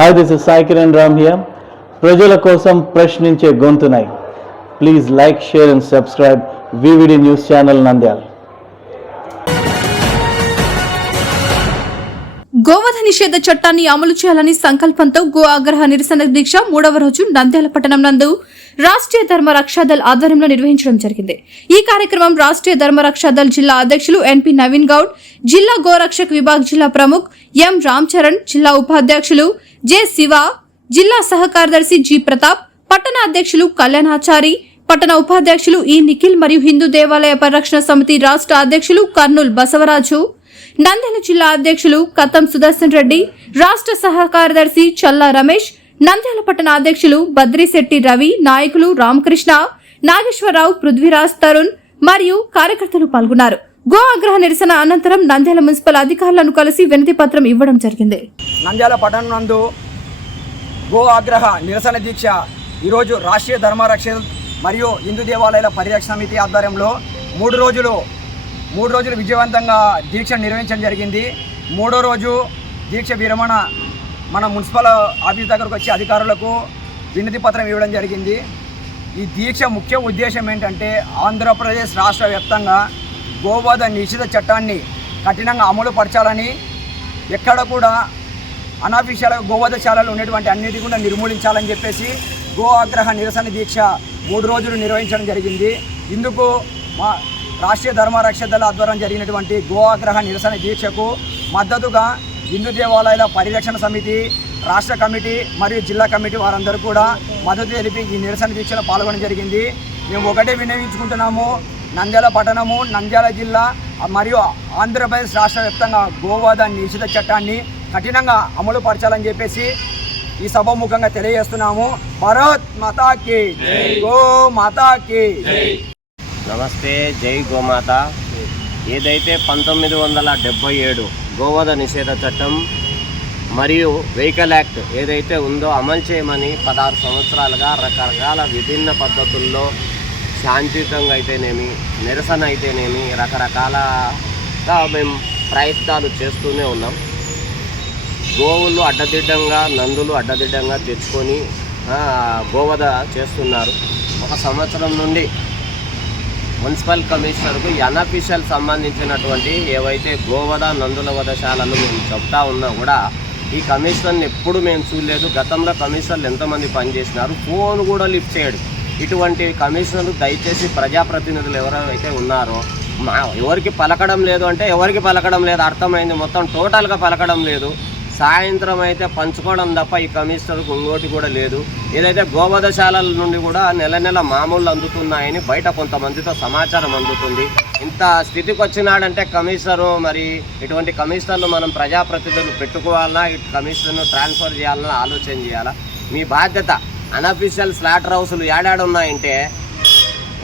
Hi, this is Sai Kiran Ram here. ప్రజల కోసం ప్రశ్నించే గొంతునై. Please like, share and subscribe VVD News Channel Nandyal. గోవధ నిషేధ చట్టాన్ని అమలు చేయాలని సంకల్పంతో గో ఆగ్రహ నిరసన దీక్ష 3వ రోజు నంద్యాల పట్టణం నందు రాష్ట్రీయ ధర్మ రక్షాదళ్ ఆధ్వర్యంలో నిర్వహించడం జరిగింది. ఈ కార్యక్రమం రాష్ట్రీయ ధర్మ రక్షాదళ్ జిల్లా అధ్యక్షులు ఎన్పి నవీన్ గౌడ్, జిల్లా గోరక్షక్ విభాగ్ జిల్లా ప్రముఖ్ ఎం రామ్ చరణ్, జిల్లా ఉపాధ్యక్షులు జె శివ, జిల్లా సహ కార్యదర్శి జి ప్రతాప్, పట్టణ అధ్యక్షులు కళ్యాణాచారి, పట్టణ ఉపాధ్యక్షులు ఈ నిఖిల్ మరియు హిందూ దేవాలయ పరిరక్షణ సమితి రాష్ట్ర అధ్యక్షులు కర్నూల్ బసవరాజు, నంద్యాల జిల్లా అధ్యక్షులు కతం సుదర్శన్ రెడ్డి, రాష్ట్ర సహ కార్యదర్శి చల్లా రమేష్, నంద్యాల పట్టణ అధ్యక్షులు బద్రిశెట్టి రవి, నాయకులు రామకృష్ణ, నాగేశ్వరరావు, పృథ్వీరాజ్, తరుణ్ మరియు కార్యకర్తలు పాల్గొన్నారు. గో ఆగ్రహ నిరసన అనంతరం నంద్యాల మున్సిపల్ అధికారులను కలిసి వినతి పత్రం ఇవ్వడం జరిగింది. నంద్యాల పట్టణం నందు గో ఆగ్రహ నిరసన దీక్ష ఈరోజు రాష్ట్రీయ ధర్మ రక్షణ మరియు హిందూ దేవాలయాల పరిరక్షణ సమితి ఆధ్వర్యంలో మూడు రోజులు విజయవంతంగా దీక్ష నిర్వహించడం జరిగింది. మూడో రోజు దీక్ష విరమణ మన మున్సిపల్ ఆఫీస్ దగ్గరకు వచ్చి అధికారులకు వినతి పత్రం ఇవ్వడం జరిగింది. ఈ దీక్ష ముఖ్య ఉద్దేశం ఏంటంటే ఆంధ్రప్రదేశ్ రాష్ట్ర వ్యాప్తంగా గోవధ నిషేధ చట్టాన్ని కఠినంగా అమలు పరచాలని, ఎక్కడ కూడా అనఫీషియల్ గోవధశాలలు ఉన్నటువంటి అన్నిటి కూడా నిర్మూలించాలని చెప్పేసి గో ఆగ్రహ నిరసన దీక్ష 3 రోజులు నిర్వహించడం జరిగింది. ఇందుకు మా రాష్ట్రీయ ధర్మ రక్షణ ఆధ్వర్యం జరిగినటువంటి గో ఆగ్రహ నిరసన దీక్షకు మద్దతుగా హిందూ దేవాలయాల పరిరక్షణ సమితి రాష్ట్ర కమిటీ మరియు జిల్లా కమిటీ వారందరూ కూడా మద్దతు తెలిపి ఈ నిరసన దీక్షలో పాల్గొనడం జరిగింది. మేము ఒకటే విన్నవించుకుంటున్నాము, నంద్యాల పట్టణము, నంద్యాల జిల్లా మరియు ఆంధ్రప్రదేశ్ రాష్ట్ర వ్యాప్తంగా గోవధ నిషేధ చట్టాన్ని కఠినంగా అమలు పరచాలని చెప్పేసి ఈ సభాముఖంగా తెలియజేస్తున్నాము. భారత్ మాతాకి గో మాతాకి. నమస్తే, జై గోమాత. ఏదైతే 1977 గోవధ నిషేధ చట్టం మరియు వెహికల్ యాక్ట్ ఏదైతే ఉందో అమలు చేయమని 16 సంవత్సరాలుగా రకరకాల విభిన్న పద్ధతుల్లో శాంతియుతంగా అయితేనేమి, నిరసన అయితేనేమి రకరకాలగా మేము ప్రయత్నాలు చేస్తూనే ఉన్నాం. గోవులు అడ్డదిడ్డంగా, నందులు అడ్డదిడ్డంగా తెచ్చుకొని గోవధ చేస్తున్నారు. 1 సంవత్సరం నుండి మున్సిపల్ కమిషనర్కు అనఫీషియల్ సంబంధించినటువంటి ఏవైతే గోవధ నందుల వధశాలలు మేము చెప్తా ఉన్నా కూడా ఈ కమిషనర్ని ఎప్పుడు మేము చూడలేదు. గతంలో కమిషనర్లు ఎంతమంది పనిచేసినారు, ఫోన్ కూడా లిఫ్ట్ చేయడు. ఇటువంటి కమిషనర్లు దయచేసి ప్రజాప్రతినిధులు ఎవరైతే ఉన్నారో ఎవరికి పలకడం లేదు అంటే ఎవరికి పలకడం లేదు, అర్థమైంది. మొత్తం టోటల్గా పలకడం లేదు. సాయంత్రం అయితే పంచుకోవడం తప్ప ఈ కమిషనర్కు ఇంకోటి కూడా లేదు. ఏదైతే గోవధశాలల నుండి కూడా నెల మామూలు అందుతున్నాయని బయట కొంతమందితో సమాచారం అందుతుంది. ఇంత స్థితికి వచ్చినాడంటే కమిషనరు, మరి ఇటువంటి కమిషనర్లు మనం ప్రజాప్రతినిధులు పెట్టుకోవాలన్నా, ఇటు కమిషనర్ను ట్రాన్స్ఫర్ చేయాలన్నా ఆలోచన చేయాలా. మీ బాధ్యత. అనఫీషియల్ స్లాటర్ హౌస్లు ఏడాడు ఉన్నాయంటే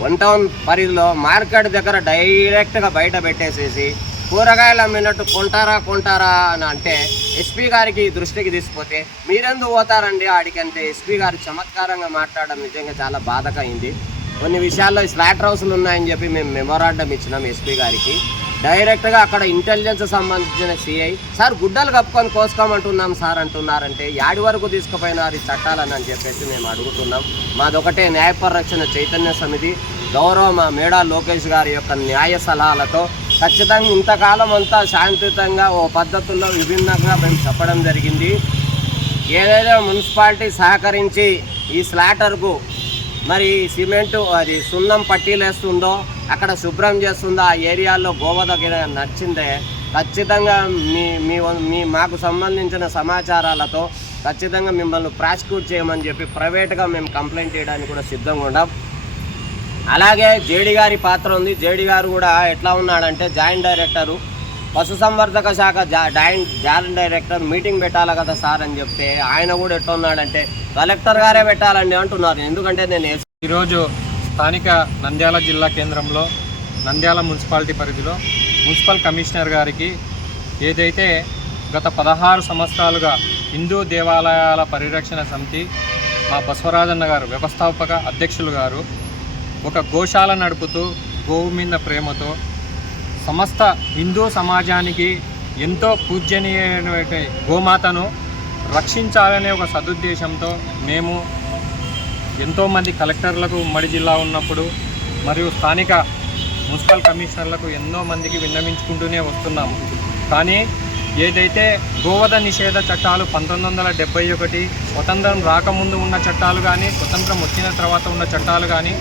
1 టౌన్ పరిధిలో మార్కెట్ దగ్గర డైరెక్ట్గా బయట పెట్టేసేసి కూరగాయలు అమ్మినట్టు కొంటారా అని అంటే ఎస్పీ గారికి దృష్టికి తీసుకుపోతే మీరెందుకు పోతారండి ఆడికంటే ఎస్పీ గారు చమత్కారంగా మాట్లాడడం నిజంగా చాలా బాధకైంది. కొన్ని విషయాల్లో స్లాటర్ హౌస్లు ఉన్నాయని చెప్పి మేము మెమోరాండం ఇచ్చినాం ఎస్పీ గారికి. డైరెక్ట్గా అక్కడ ఇంటెలిజెన్స్ సంబంధించిన సిఐ సార్ గుడ్డలు కప్పుకొని కోసుకోమంటున్నాం సార్ అంటున్నారంటే యాడి వరకు తీసుకుపోయినారు ఈ చట్టాలని అని చెప్పేసి మేము అడుగుతున్నాం. మాదొకటే న్యాయ పరిరక్షణ చైతన్య సమితి గౌరవ మా మేడా లోకేష్ గారి యొక్క న్యాయ సలహాలతో ఖచ్చితంగా ఇంతకాలం అంతా శాంతియుతంగా ఓ పద్ధతుల్లో విభిన్నంగా మేము చెప్పడం జరిగింది. ఏదైతే మున్సిపాలిటీ సహకరించి ఈ స్లాటర్కు మరి సిమెంటు అది సున్నం పట్టీలేస్తుందో, అక్కడ శుభ్రం చేస్తుందో, ఆ ఏరియాలో గోవధ నచ్చిందే ఖచ్చితంగా మీ మాకు సంబంధించిన సమాచారాలతో ఖచ్చితంగా మిమ్మల్ని ప్రాసిక్యూట్ చేయమని చెప్పి ప్రైవేట్గా మేము కంప్లైంట్ చేయడానికి కూడా సిద్ధంగా ఉన్నాం. అలాగే జేడీ గారి పాత్ర ఉంది. జేడీ గారు కూడా ఎట్లా ఉన్నాడంటే జాయింట్ డైరెక్టరు, పశుసంవర్ధక శాఖ జాయింట్ డైరెక్టర్ మీటింగ్ పెట్టాలి కదా సార్ అని చెప్తే ఆయన కూడా ఎట్లా ఉన్నాడంటే కలెక్టర్ గారే పెట్టాలండి అంటున్నారు. ఎందుకంటే నేను ఈరోజు స్థానిక నంద్యాల జిల్లా కేంద్రంలో నంద్యాల మున్సిపాలిటీ పరిధిలో మున్సిపల్ కమిషనర్ గారికి ఏదైతే గత 16 సంవత్సరాలుగా హిందూ దేవాలయాల పరిరక్షణ సమితి మా బసవరాజన్న గారు వ్యవస్థాపక అధ్యక్షులు గారు ఒక గోశాల నడుపుతూ గోవు మీద ప్రేమతో సమస్త హిందూ సమాజానికి ఎంతో పూజ్యనీయమైన గోమాతను రక్షించాలనే ఒక సదుద్దేశంతో మేము ఎంతోమంది కలెక్టర్లకు ఉమ్మడి జిల్లా ఉన్నప్పుడు మరియు స్థానిక మున్సిపల్ కమిషనర్లకు ఎన్నో మందికి విన్నవించుకుంటూనే వస్తున్నాము. కానీ ఏదైతే గోవధ నిషేధ చట్టాలు 1971 స్వతంత్రం రాకముందు ఉన్న చట్టాలు కానీ స్వతంత్రం వచ్చిన తర్వాత ఉన్న చట్టాలు కానీ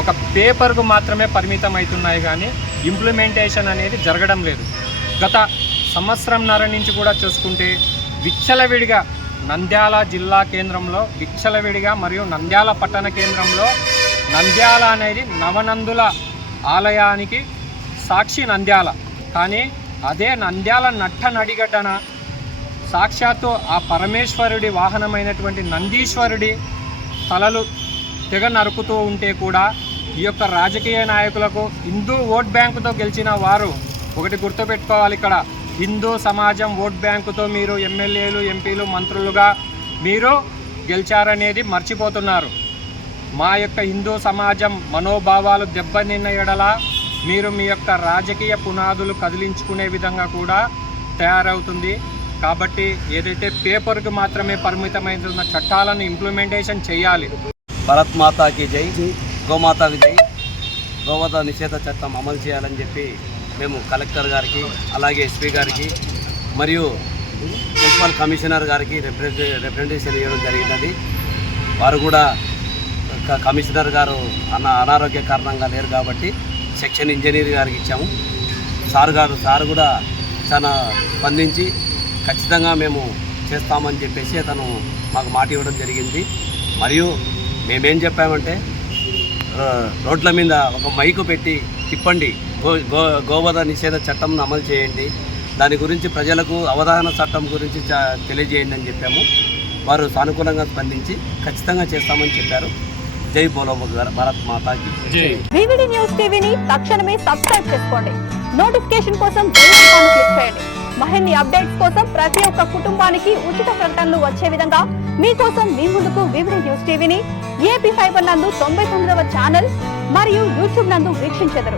ఒక పేపర్కు మాత్రమే పరిమితం అవుతున్నాయి, కానీ ఇంప్లిమెంటేషన్ అనేది జరగడం లేదు. గత సంవత్సరంన్నర నుంచి కూడా చూసుకుంటే విచ్చలవిడిగా నంద్యాల జిల్లా కేంద్రంలో విచ్చలవిడిగా మరియు నంద్యాల పట్టణ కేంద్రంలో నంద్యాల అనేది నవనందుల ఆలయానికి సాక్షి నంద్యాల, కానీ అదే నంద్యాల నట్ట నడిగడ్డన సాక్షాత్తు ఆ పరమేశ్వరుడి వాహనమైనటువంటి నందీశ్వరుడి తలలు తెగ నరుకుతూ ఉంటే కూడా ఈ యొక్క రాజకీయ నాయకులకు హిందూ ఓట్ బ్యాంకుతో గెలిచిన వారు ఒకటి గుర్తుపెట్టుకోవాలి, ఇక్కడ హిందూ సమాజం ఓట్ బ్యాంకుతో మీరు ఎమ్మెల్యేలు ఎంపీలు మంత్రులుగా మీరు గెలిచారనేది మర్చిపోతున్నారు. మా యొక్క హిందూ సమాజం మనోభావాలు దెబ్బతిన్న ఎడల మీరు మీ యొక్క రాజకీయ పునాదులు కదిలించుకునే విధంగా కూడా తయారవుతుంది. కాబట్టి ఏదైతే పేపర్కి మాత్రమే పరిమితమైన చట్టాలను ఇంప్లిమెంటేషన్ చేయాలి. భారత్ మాతాకి జై, గోమాతాకి జై. గోవధ నిషేధ చట్టం అమలు చేయాలని చెప్పి మేము కలెక్టర్ గారికి, అలాగే ఎస్పీ గారికి మరియు మున్సిపల్ కమిషనర్ గారికి రిప్రజెంటేషన్ ఇవ్వడం జరిగినది. వారు కూడా కమిషనర్ గారు అనారోగ్య కారణంగా లేరు కాబట్టి సెక్షన్ ఇంజనీర్ గారికి ఇచ్చాము. సార్ కూడా చాలా స్పందించి ఖచ్చితంగా మేము చేస్తామని చెప్పేసి అతను మాకు మాట ఇవ్వడం జరిగింది. మరియు మేమేం చెప్పామంటే రోడ్ల మీద ఒక మైకు పెట్టి తిప్పండి, గోవధ నిషేధ చట్టం అమలు చేయండి, దాని గురించి ప్రజలకు అవగాహన చట్టం గురించి తెలియజేయండి అని చెప్పాము. వారు సానుకూలంగా స్పందించి ఖచ్చితంగా చేస్తామని చెప్పారు. జై బోలో భారత్ మాతాకి జై. వివిడి న్యూస్ టీవీని తక్షణమే సబ్స్క్రైబ్ చేసుకోండి. నోటిఫికేషన్ కోసం బెల్ ఐకాన్ క్లిక్ చేయండి. మరిన్ని అప్డేట్స్ కోసం ప్రతి ఒక్క కుటుంబానికి ఉచిత ప్రకటనలు వచ్చే విధంగా మీకోసం మీ ముందుకు వివిడి న్యూస్ టీవీని ఏపీ ఫైబర్ నందు 99వ ఛానల్ మరియు యూట్యూబ్ నందు వీక్షించెదరు.